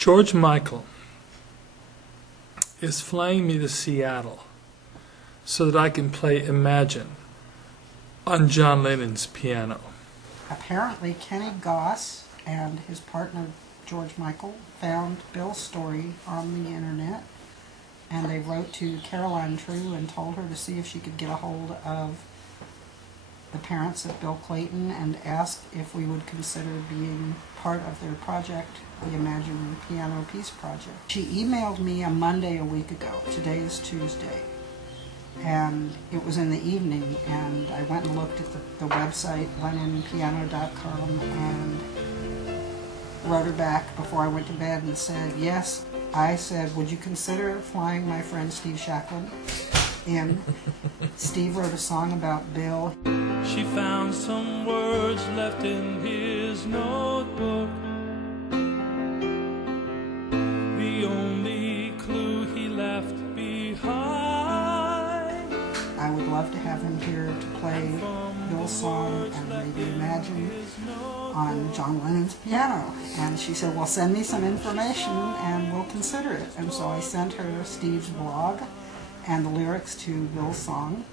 George Michael is flying me to Seattle so that I can play Imagine on John Lennon's piano. Apparently Kenny Goss and his partner George Michael found Bill's story on the internet, and they wrote to Caroline True and told her to see if she could get a hold of the parents of Bill Clayton and asked if we would consider being part of their project, the Imagine Piano Piece Project. She emailed me a Monday a week ago. Today is Tuesday. And it was in the evening, and I went and looked at the website, lennonpiano.com, and wrote her back before I went to bed and said, yes. I said, would you consider flying my friend Steve Schalchlin in? Steve wrote a song about Bill. She found some words left in his notebook. The only clue he left behind. I would love to have him here to play Bill's song and maybe Imagine on John Lennon's piano. And she said, well, send me some information and we'll consider it. And so I sent her Steve's blog and the lyrics to Bill's song.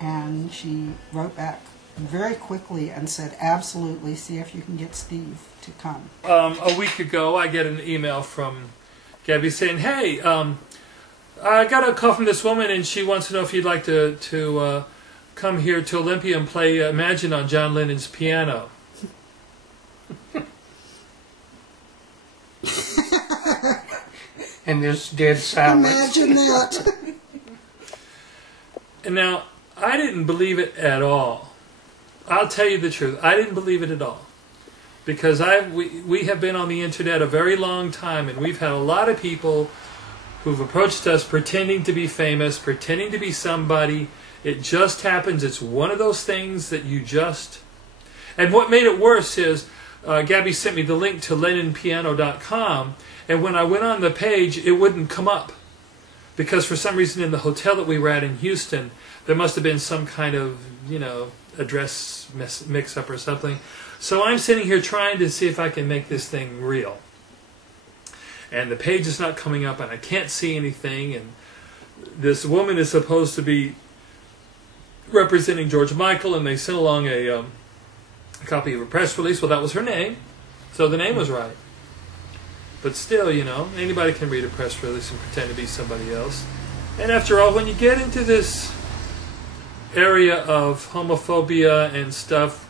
And she wrote back very quickly and said, absolutely, see if you can get Steve to come. A week ago, I get an email from Gabby saying, hey, I got a call from this woman and she wants to know if you'd like to come here to Olympia and play Imagine on John Lennon's piano. And there's dead silence. Imagine that. And now, I didn't believe it at all. I'll tell you the truth. I didn't believe it at all. Because we have been on the internet a very long time, and we've had a lot of people who've approached us pretending to be famous, pretending to be somebody. It just happens. It's one of those things that you just... And what made it worse is Gabby sent me the link to lennonpiano.com, and when I went on the page, it wouldn't come up. Because for some reason in the hotel that we were at in Houston, there must have been some kind of, address mix-up or something. So I'm sitting here trying to see if I can make this thing real. And the page is not coming up, and I can't see anything, and this woman is supposed to be representing George Michael, and they sent along a copy of a press release. Well, that was her name, so the name was right. But still, anybody can read a press release and pretend to be somebody else. And after all, when you get into this area of homophobia and stuff,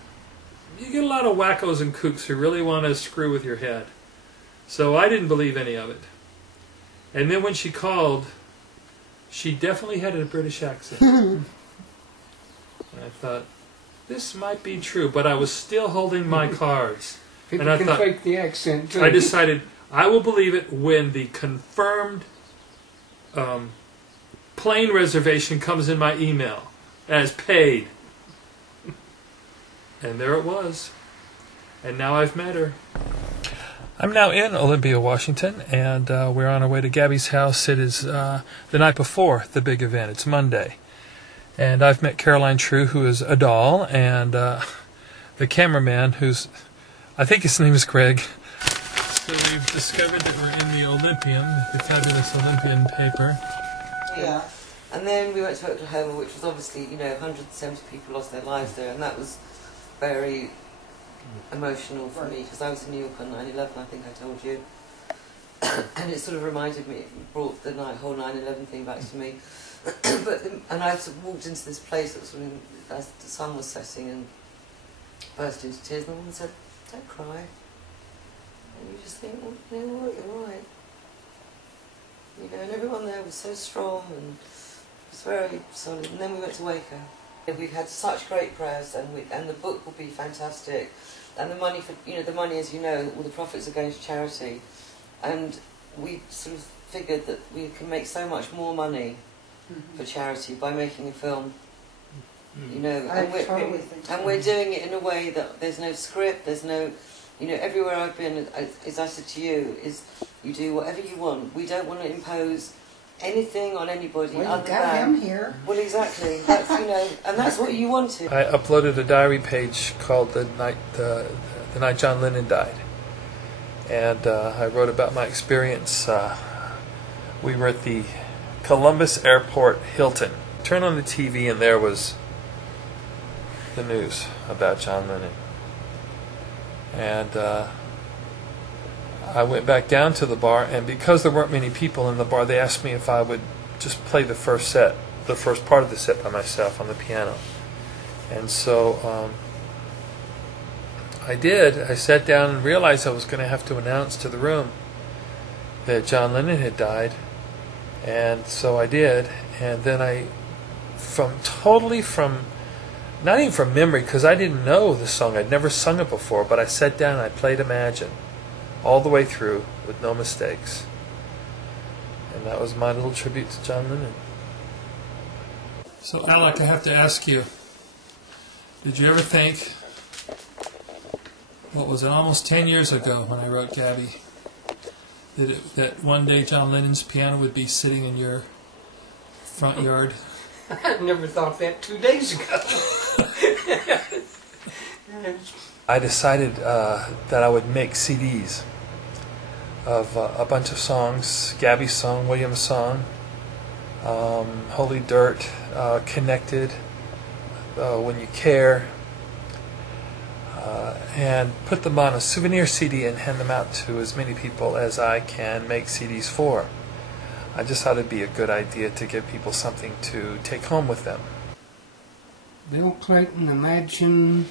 you get a lot of wackos and kooks who really want to screw with your head. So I didn't believe any of it. And then when she called, she definitely had a British accent. And I thought, this might be true, but I was still holding my cards. People and I can thought, fake the accent too. I decided I will believe it when the confirmed plane reservation comes in my email as paid. And there it was. And now I've met her. I'm now in Olympia, Washington, and we're on our way to Gabby's house. It is the night before the big event. It's Monday. And I've met Caroline True, who is a doll, and the cameraman, who's, I think his name is Greg. So we've discovered that we're in the Olympian, the fabulous Olympian paper. Yeah. And then we went to Oklahoma, which was obviously, 170 people lost their lives there, and that was very emotional for me, because I was in New York on 9/11, I think I told you. And it sort of reminded me, it brought the whole 9/11 thing back to me. And I sort of walked into this place that was sort of as the sun was setting and burst into tears, and the woman said, don't cry. And you just think, well, you're right. And everyone there was so strong and was very solid. And then we went to Waco. We've had such great prayers, and the book will be fantastic. And the money for, the money, as you know, all the profits are going to charity. And we sort of figured that we can make so much more money for charity by making a film. And we're doing it in a way that there's no script, there's no, everywhere I've been, as I said to you, is you do whatever you want. We don't want to impose anything on anybody. Well, you got him here. Well, exactly. That's, and that's what you wanted. I uploaded a diary page called the night John Lennon died, and I wrote about my experience. We were at the Columbus Airport Hilton. Turned on the TV, and there was the news about John Lennon. And I went back down to the bar, and because there weren't many people in the bar, they asked me if I would just play the first part of the set by myself on the piano. And so I did. I sat down and realized I was going to have to announce to the room that John Lennon had died. And so I did. And then not even from memory, because I didn't know the song. I'd never sung it before, but I sat down and I played Imagine all the way through with no mistakes. And that was my little tribute to John Lennon. So, Alec, I have to ask you, did you ever think, what was it, almost 10 years ago when I wrote Gabby, that one day John Lennon's piano would be sitting in your front yard? I never thought that 2 days ago. I decided that I would make CDs of a bunch of songs, Gabby's song, William's song, Holy Dirt, Connected, When You Care, and put them on a souvenir CD and hand them out to as many people as I can make CDs for. I just thought it'd be a good idea to give people something to take home with them. Bill Clayton, Imagine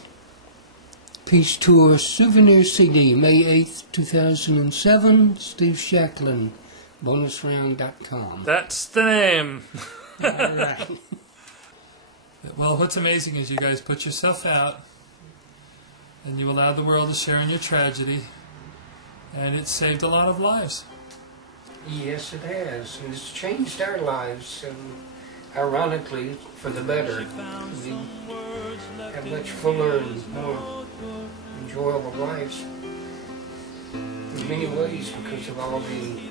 Peace Tour Souvenir CD, May 8th, 2007, Steve Schalchlin, bonusround.com. That's the name. All right. Well, what's amazing is you guys put yourself out and you allowed the world to share in your tragedy, and it saved a lot of lives. Yes, it has. And it's changed our lives, and ironically, for the better. We have much fuller and more enjoyable lives in many ways because of all the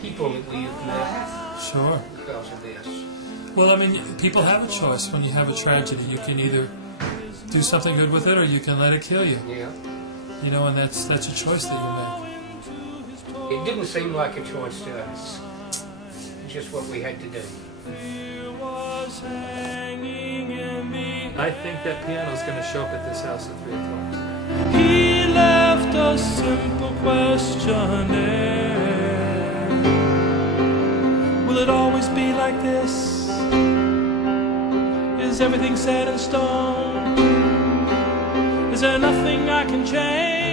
people that we have met. Sure. Because of this. Well, I mean, people have a choice when you have a tragedy. You can either do something good with it, or you can let it kill you. Yeah. You know, and that's a choice that you make. It didn't seem like a choice to us. Just what we had to do. I think that piano's going to show up at this house at 3 o'clock. He left a simple questionnaire. Will it always be like this? Is everything set in stone? Is there nothing I can change?